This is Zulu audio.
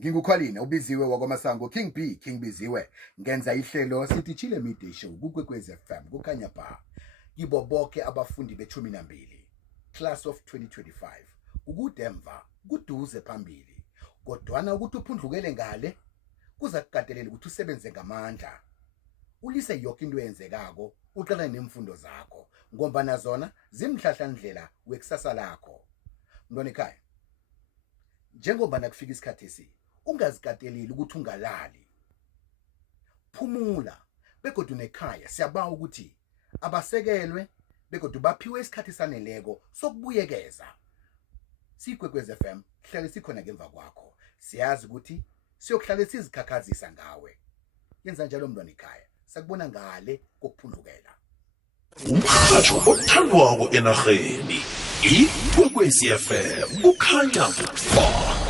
Ngingukhwaline ubiziwe wakwaMasango King B King Biziwe ngenza ihlelo sithi Chile Midday Show kuKwekwezi FM kukhanya ba kibo bonke abafundi be12 class of 2025 ukudemva kuduze phambili kodwana ukuthi uphundlukele ngale kuza kukatelela ukuthi usebenze ngamandla ulise yonke into eyenzekako uqala nemfundo zakho ngoba nazona zimhlahlandlela wekusasa lakho mntwana ekhaya njengoba nakufika isikhathi esi ungazikateleli ukuthi ungalali phumula begodwa nekhaya siyabawa ukuthi abasekelwe begodwa baphiwe isikhathi saneleko sokubuyekeza siKwekwezi FM hlale sikhona ngemva kwakho siyazi ukuthi siyokuhlala sizikhakhazisa ngawe yenza njalo mntwana ekhaya sakubona ngale kokuphundlukela umhajo othandwako enarheni iKwekwezi FM kukhanya ba